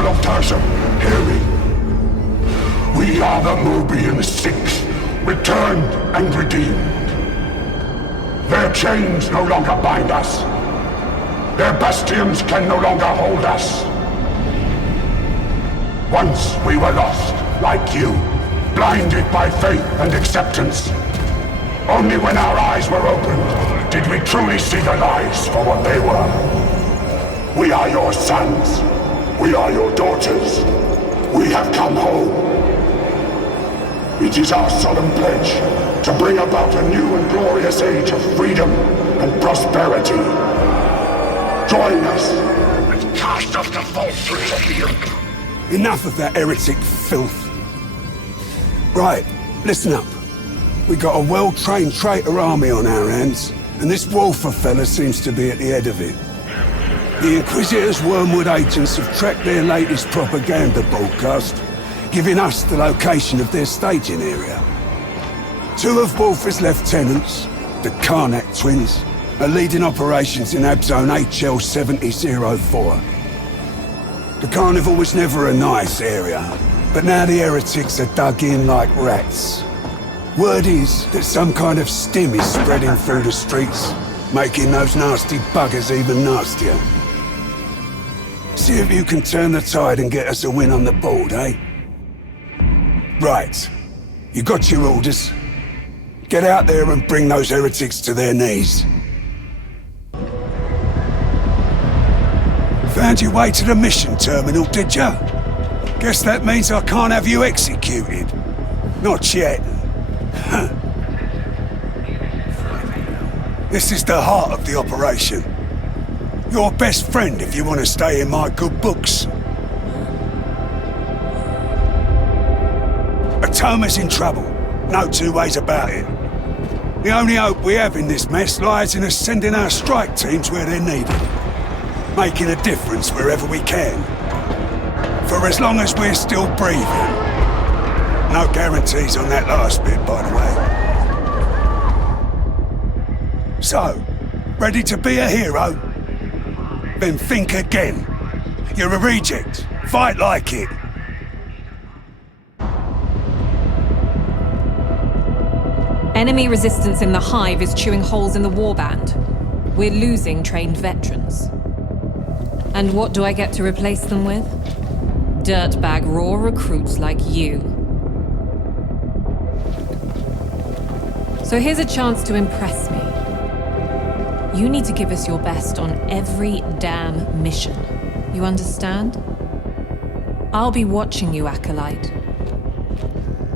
fellow person, hear me. We are the Mobian Six, returned and redeemed. Their chains no longer bind us. Their bastions can no longer hold us. Once we were lost, like you, blinded by faith and acceptance. Only when our eyes were opened did we truly see the lies for what they were. We are your sons. We are your daughters. We have come home. It is our solemn pledge to bring about a new and glorious age of freedom and prosperity. Join us and cast off the falsehoods of the yoke. Enough of that heretic filth. Right, listen up. We got a well-trained traitor army on our hands, and this Wolfer fella seems to be at the head of it. The Inquisitor's Wormwood agents have tracked their latest propaganda broadcast, giving us the location of their staging area. Two of Wolfer's lieutenants, the Karnak twins, are leading operations in Abzone HL 7004. The Carnival was never a nice area, but now the heretics are dug in like rats. Word is that some kind of stim is spreading through the streets, making those nasty buggers even nastier. See if you can turn the tide and get us a win on the board, eh? Right. You got your orders. Get out there and bring those heretics to their knees. Found your way to the mission terminal, did ya? Guess that means I can't have you executed. Not yet. This is the heart of the operation. Your best friend if you want to stay in my good books. Atoma's in trouble. No two ways about it. The only hope we have in this mess lies in us sending our strike teams where they're needed. Making a difference wherever we can. For as long as we're still breathing. No guarantees on that last bit, by the way. So, ready to be a hero? Then think again. You're a reject. Fight like it. Enemy resistance in the Hive is chewing holes in the warband. We're losing trained veterans. And what do I get to replace them with? Dirtbag raw recruits like you. So here's a chance to impress me. You need to give us your best on every damn mission. You understand? I'll be watching you, Acolyte.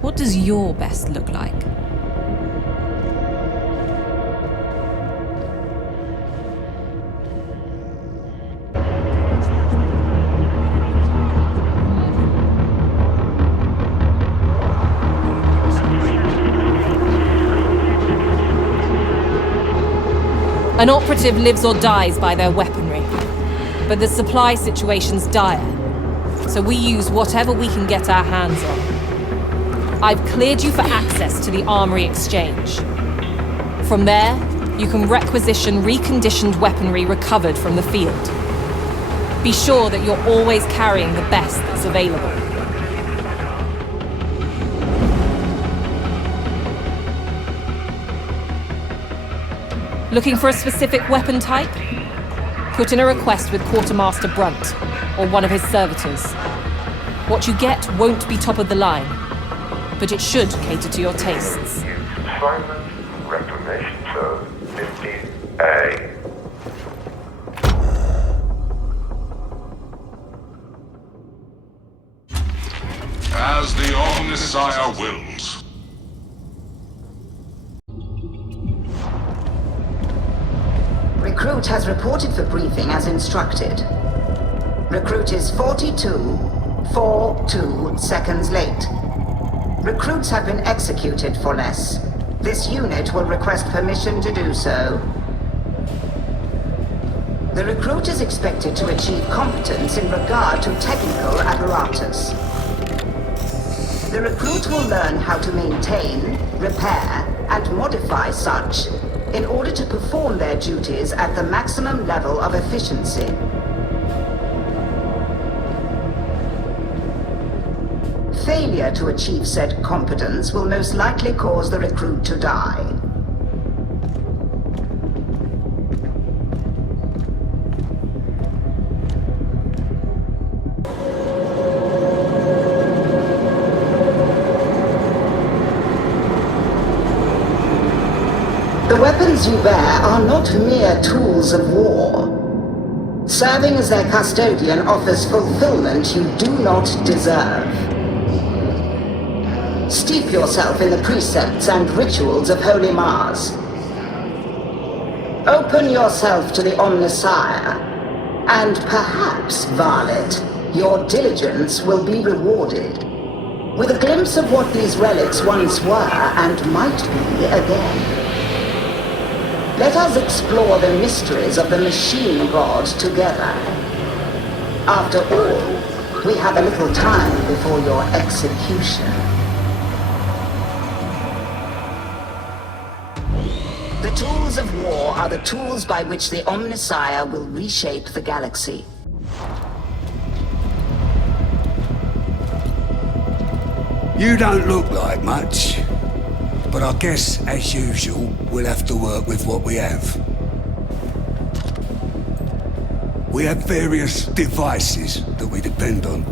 What does your best look like? An operative lives or dies by their weaponry, but the supply situation's dire, so we use whatever we can get our hands on. I've cleared you for access to the Armory Exchange. From there, you can requisition reconditioned weaponry recovered from the field. Be sure that you're always carrying the best that's available. Looking for a specific weapon type? Put in a request with Quartermaster Brunt, or one of his servitors. What you get won't be top of the line, but it should cater to your tastes. Assignment Reclamation Zone 15A. As the Omnissiah wills. Recruit has reported for briefing as instructed. Recruit is 42 seconds late. Recruits have been executed for less. This unit will request permission to do so. The recruit is expected to achieve competence in regard to technical apparatus. The recruit will learn how to maintain, repair, and modify such in order to perform their duties at the maximum level of efficiency. failure to achieve said competence will most likely cause the recruit to die. The weapons you bear are not mere tools of war. Serving as their custodian offers fulfillment you do not deserve. Steep yourself in the precepts and rituals of Holy Mars. Open yourself to the Omnissiah, and perhaps, Varlet, your diligence will be rewarded with a glimpse of what these relics once were and might be again. Let us explore the mysteries of the machine god together. After all, we have a little time before your execution. The tools of war are the tools by which the Omnissiah will reshape the galaxy. You don't look like much. But I guess, as usual, we'll have to work with what we have. We have various devices that we depend on.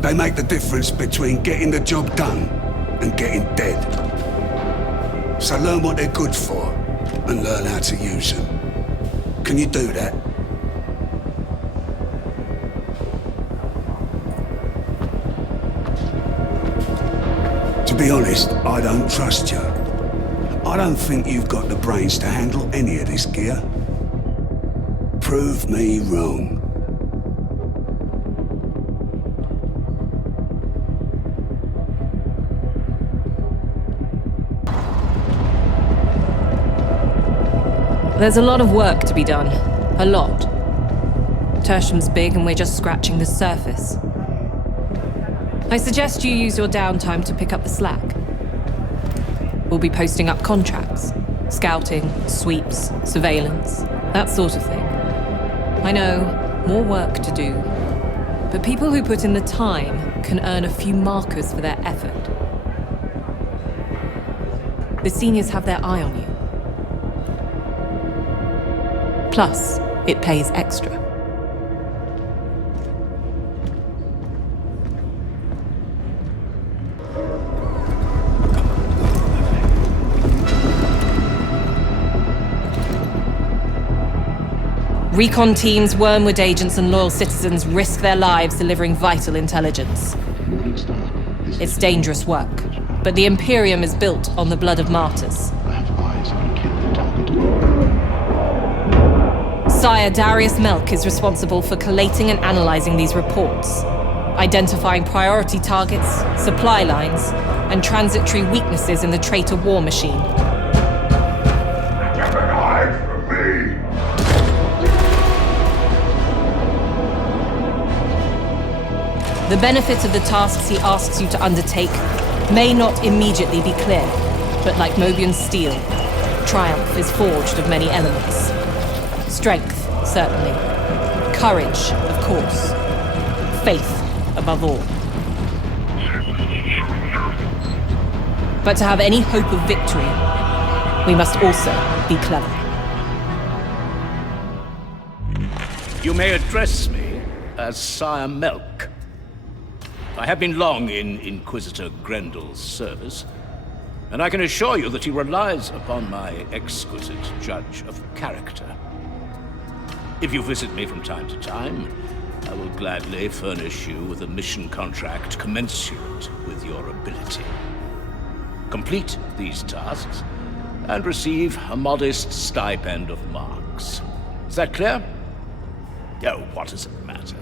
They make the difference between getting the job done and getting dead. So learn what they're good for, and learn how to use them. Can you do that? To be honest, I don't trust you. I don't think you've got the brains to handle any of this gear. Prove me wrong. There's a lot of work to be done. A lot. Tertium's big and we're just scratching the surface. I suggest you use your downtime to pick up the slack. We'll be posting up contracts. Scouting, sweeps, surveillance, that sort of thing. I know, more work to do. But people who put in the time can earn a few markers for their effort. The seniors have their eye on you. Plus, it pays extra. Recon teams, Wormwood agents, and loyal citizens risk their lives delivering vital intelligence. It's dangerous work, but the Imperium is built on the blood of martyrs. Sire Darius Melk is responsible for collating and analyzing these reports, identifying priority targets, supply lines, and transitory weaknesses in the traitor war machine. Never hide from me! The benefit of the tasks he asks you to undertake may not immediately be clear, but like Mobian's steel, triumph is forged of many elements. Strength, certainly. Courage, of course. Faith, above all. But to have any hope of victory, we must also be clever. You may address me as Sire Melk. I have been long in Inquisitor Grendel's service, and I can assure you that he relies upon my exquisite judge of character. If you visit me from time to time, I will gladly furnish you with a mission contract commensurate with your ability. Complete these tasks, and receive a modest stipend of marks. Is that clear? Oh, what does it matter?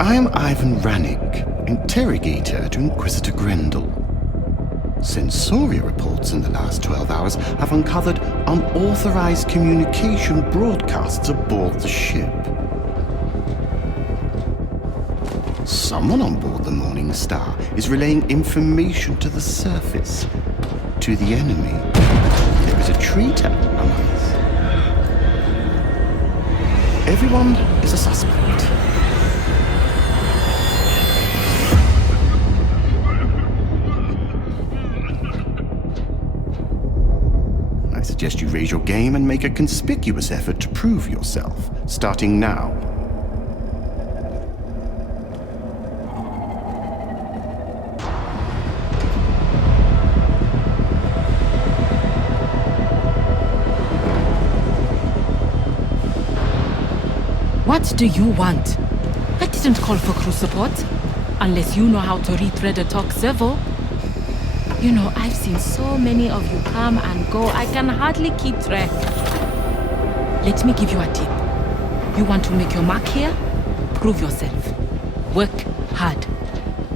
I am Ivan Rannick, interrogator to Inquisitor Grendel. Sensoria reports in the last 12 hours have uncovered unauthorized communication broadcasts aboard the ship. Someone on board the Morning Star is relaying information to the surface. To the enemy, there is a traitor among us. Everyone is a suspect. I suggest you raise your game and make a conspicuous effort to prove yourself, starting now. What do you want? I didn't call for crew support. Unless you know how to read a talk servo. You know, I've seen so many of you come and go, I can hardly keep track. Let me give you a tip. You want to make your mark here? Prove yourself. Work hard.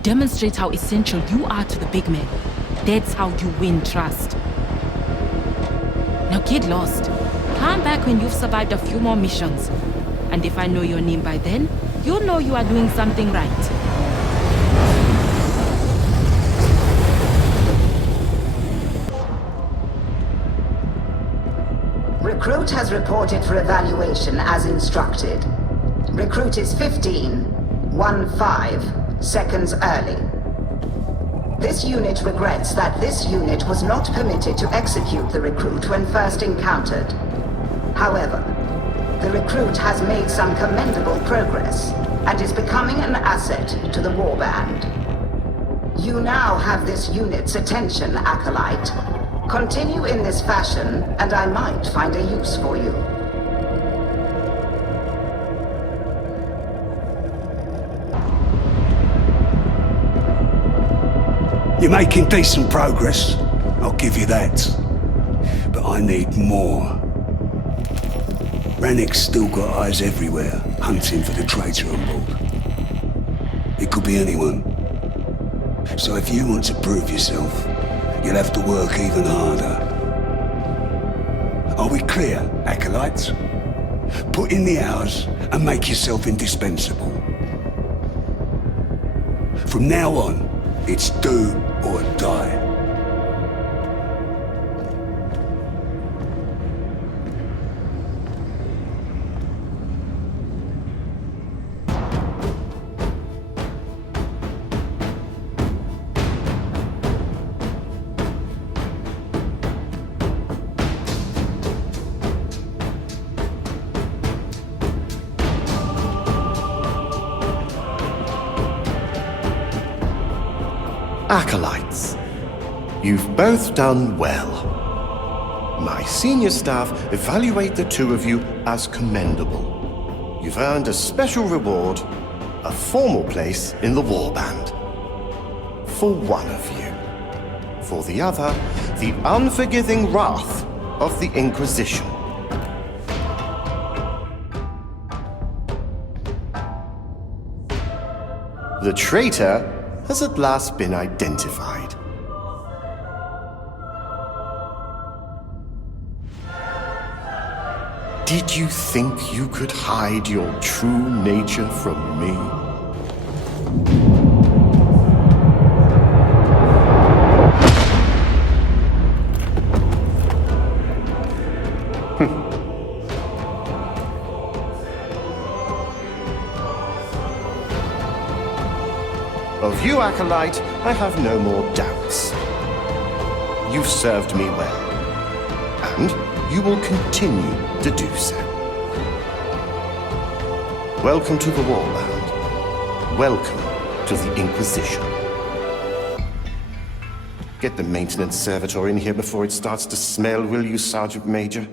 Demonstrate how essential you are to the big man. That's how you win trust. Now get lost. Come back when you've survived a few more missions. And if I know your name by then, you'll know you are doing something right. Recruit has reported for evaluation as instructed. Recruit is 15 seconds early. This unit regrets that this unit was not permitted to execute the recruit when first encountered. However, the recruit has made some commendable progress and is becoming an asset to the warband. You now have this unit's attention, Acolyte. Continue in this fashion, and I might find a use for you. You're making decent progress, I'll give you that. But I need more. Rannick's still got eyes everywhere, hunting for the traitor on board. It could be anyone. So if you want to prove yourself, you'll have to work even harder. Are we clear, Acolytes? Put in the hours and make yourself indispensable. From now on, it's do or die. Acolytes, you've both done well. My senior staff evaluate the two of you as commendable. You've earned a special reward, a formal place in the warband. For one of you. For the other, the unforgiving wrath of the Inquisition. The traitor has at last been identified. Did you think you could hide your true nature from me? Of you, Acolyte, I have no more doubts. You've served me well, and you will continue to do so. Welcome to the Warland. Welcome to the Inquisition. Get the maintenance servitor in here before it starts to smell, will you, Sergeant Major?